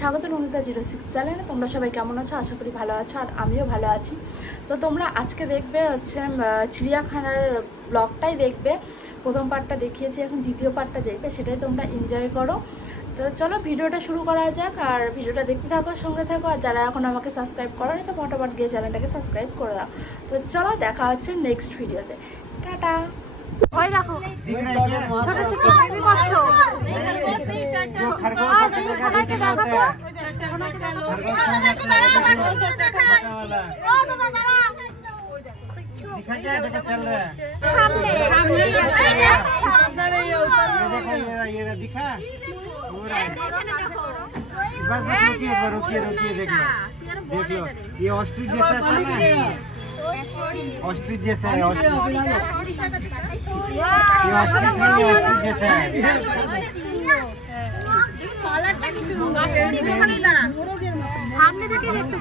স্বাগত নন্দিতা 06 চ্যানেলে। তোমরা সবাই কেমন আছো? আশা করি ভালো আছো, আর আমিও ভালো আছি। তো তোমরা আজকে দেখবে হচ্ছে চিড়িয়াখানার ব্লগটাই দেখবে। প্রথম পার্টটা দেখিয়েছি, এখন দ্বিতীয় পার্টটা দেখবে, সেটাই তোমরা এনজয় করো। তো চলো ভিডিওটা শুরু করা যাক, আর ভিডিওটা দেখতে থাকো, সঙ্গে থাকো। আর যারা এখন আমাকে সাবস্ক্রাইব করোনি তো ফটাফট গিয়ে চ্যানেলটাকে সাবস্ক্রাইব করে দাও। তো চলো দেখা হচ্ছে নেক্সট ভিডিওতে। টাটা। ওই দেখো ছোট ছোট বেবি বাচ্চা रुकिए देख लो ये ऑस्ट्रिच जैसा था ना, ऑस्ट्रिच जैसा है। ये ऑस्ट्रिच नहीं, ऑस्ट्रिच जैसा है। सामने देखिए, देखते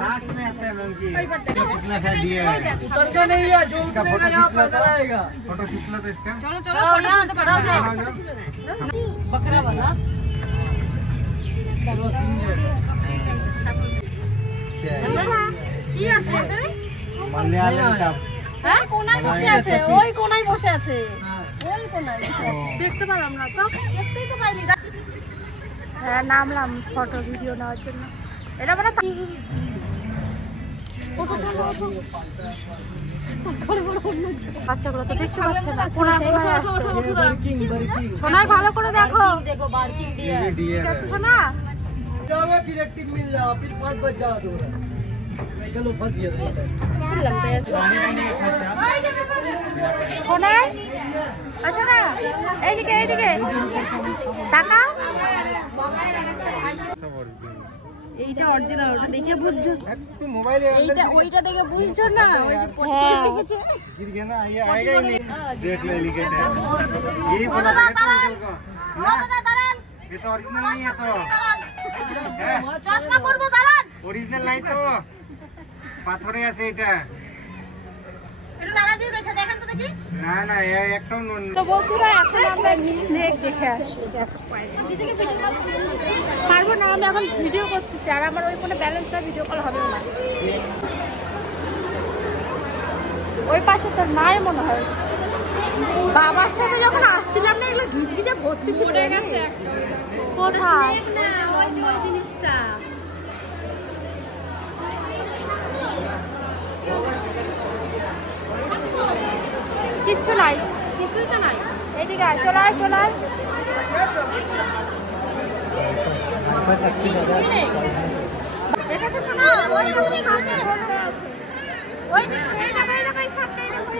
लास्ट में आता है मंकी। कितना सा डियर है, उतरता नहीं है जो इसका फोटो खींच लो, फोटो खींच लो तो इसका। चलो चलो फोटो तो करो बकरा वाला। মালয়ালম টাপ। হ্যাঁ, কোনায় বসে আছে, ওই কোনায় বসে আছে, ওই কোনায় বসে আছে। দেখতে পেলাম না তো, দেখতেই তো পাইনি। হ্যাঁ, নামলাম ফটো ভিডিও নেওয়ার জন্য। এটা মানে বাচ্চাগুলো তো দেখতে পাচ্ছে না। সোনাই ভালো করে দেখো, ঠিক আছে সোনা? फिर एक्टिव मिल जाओ, फिर 5 बज जाओ तो चलो फंस गया সোনাই আচ্ছা না, এইদিকে এইদিকে টাকা। এইটা অরিজিনাল, ওটা দেখে বুঝছো? तुम मोबाइल এইটা ওইটা দেখে বুঝছো না? ওই যে পটি করে রেখেছে। गिर गया ना, ये आएगा ही नहीं। देख ले एलिगेंट है, यही बोला था अंकल को ना, ये तो ओरिजिनल नहीं है। तो চশমা পরবো, দাঁড়ান। ओरिजिनल नहीं तो পাথরে আছে এটা। এটা দাঁড়া দিয়ে দেখে দেখেন তো দেখি। না না, একটাও নন। তো বন্ধুরা, এখন আমরা স্নেক দেখে আসবো। পারবো না, আমি এখন ভিডিও করতেছি, আর আমার ওই ফোনে ব্যালেন্স না, ভিডিও কল হবে না। ওই পাশে তোর মায়ের মনে হয়। বাবার সাথে যখন আসছিলাম না, এগুলো ঘিচঘিচে ভর্তি ছিল। কোথায় জিনিসটা? কিচ্ছু নাই, কিছুই তো নাই। এইদিকে আয়, চলে আয়, চলে আয়। দেখেছো শোনা? ওই দিকে সামনে আছে, ওই দিকে, এই দেখো, এই দেখো, এই সামনে, এই দেখো,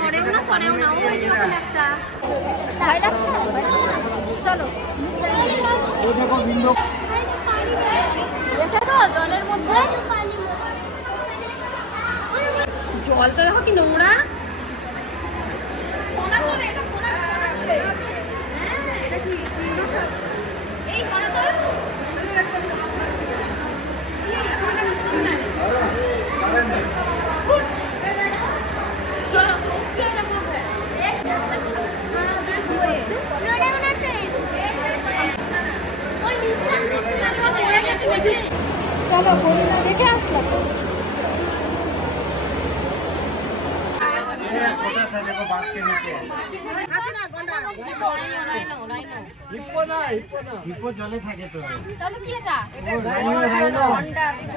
মরেও না সরেও না, ওই যে ওখানে একটা। ভয় লাগছে? চলো। ও দেখো বিন্দু, দেখেছো জলের মধ্যে? জলটা দেখো কি নোংরা। চলো হরিণা দেখে আসলাম। छोटा सा देखो बांस के नीचे हिप्पो जले থাকে তো। চলো কি এটা? राइनो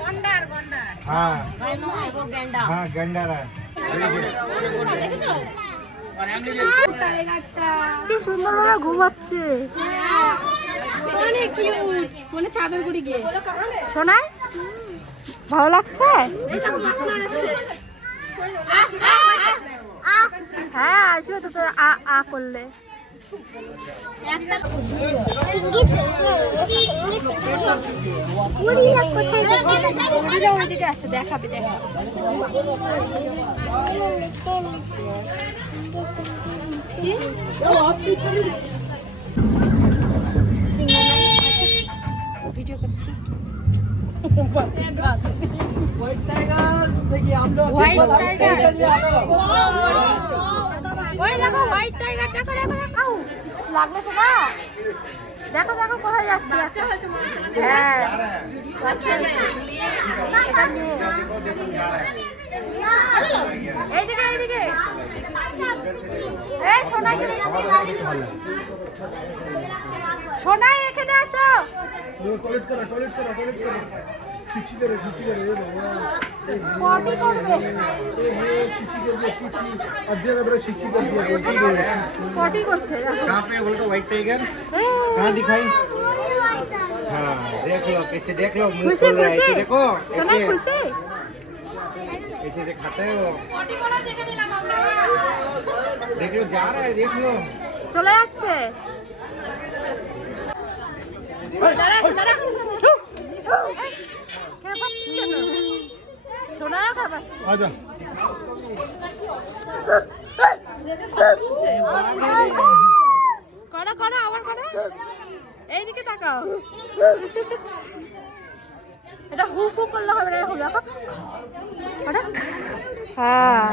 গন্ডার। हाँ রাইনো এবং গন্ডার। हाँ गंडारा। দেখেছো? কি সুন্দর ওরা ঘুমাচ্ছে, অনেক কিউট, মানে চাদর গুড়ি গিয়ে। শোনায় ভালো লাগছে? হ্যাঁ, আসবে তো তোর আ আ করলে। ওইদিকে আছে, দেখাবে দেখাবে। ভিডিও করছি। व्हाइट टाइगर देखिए हम लोग। व्हाइट टाइगर ওই দেখো হোয়াইট টাইগার, দেখো দেখো দেখো লাগলো তো না, দেখো দেখো কোথায় যাচ্ছে। হ্যাঁ এইদিকে এইদিকে, এই সোনা সোনা এখানে আসো। टॉयलेट करा छिछी करे ये दो পটি করছে, ये छिछी कर दिया छिछी अध्ययन अदर छिछी कर दिया পটি করছে দেখো। कहाँ पे बोल तो व्हाइट टाइगर कहाँ दिखाई? हाँ देख लो कैसे, देख लो मुंह खुशी खोल रहा है, खुशी ऐसे देखो সোনা ऐसे খুশি। ऐसे दिखाता है वो। देख लो जा रहा है, देख लो। চলে যাচ্ছে। সোনাও খাবাচ্ছে। आजा করো করো আবার করো, এইদিকে তাকাও। এটা হু হু করলে হবে না, দেখো দেখো করো। হ্যাঁ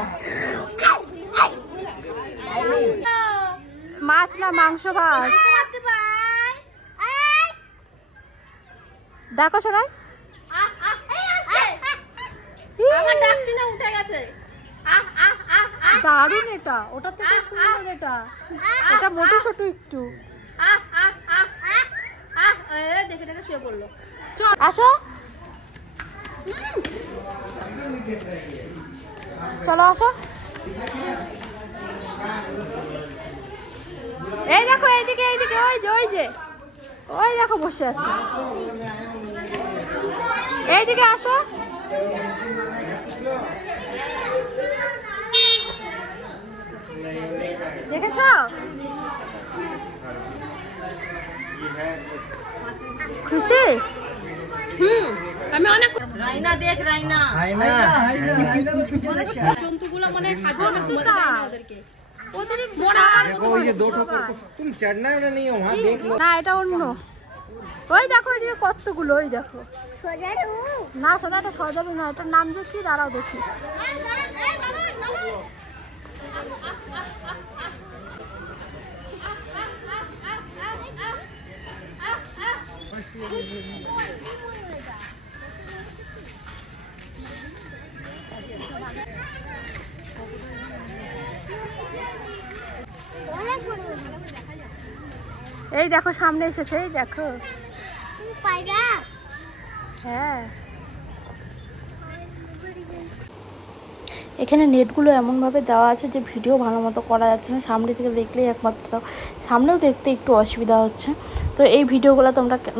মাছ না মাংস ভাত দেখো শোনাই। দারুণ এটা, ওটা থেকে সুন্দর এটা, এটা মোটু ছোট একটু। দেখে দেখে শুয়ে পড়লো। চল আসো, চলো আসো। এই দেখো এইদিকে এইদিকে, ওই যে ওই যে ওই দেখো বসে আছে, এইদিকে আসো। দেখেছ খুশি? আমি অনেক রাইনা দেখ রাইনা है ना জন্তুগুলো মানে সাজানো ঘুমাতে দেয় না ওদেরকে, ওদের মোড়া देखो ये दो ठोकर तुम चढ़ना है ना नहीं वहाँ देख लो। না এটা অন্য। ওই দেখো ওই যে কতগুলো, ওই দেখো না শোনা, এটা সজারু না, এটার নাম যে কি দাঁড়াও দেখি। এই দেখো সামনে এসেছে, এই দেখো। হ্যাঁ এখানে নেটগুলো এমনভাবে দেওয়া আছে যে ভিডিও ভালো মতো করা যাচ্ছে না, সামনে থেকে দেখলেই একমাত্র, সামনেও দেখতে একটু অসুবিধা হচ্ছে। তো এই ভিডিওগুলো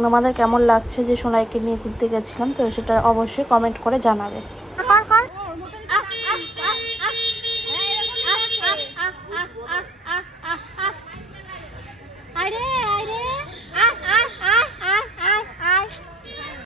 তোমাদের কেমন লাগছে, যে সোনাইকে নিয়ে ঘুরতে গেছিলাম, তো সেটা অবশ্যই কমেন্ট করে জানাবে।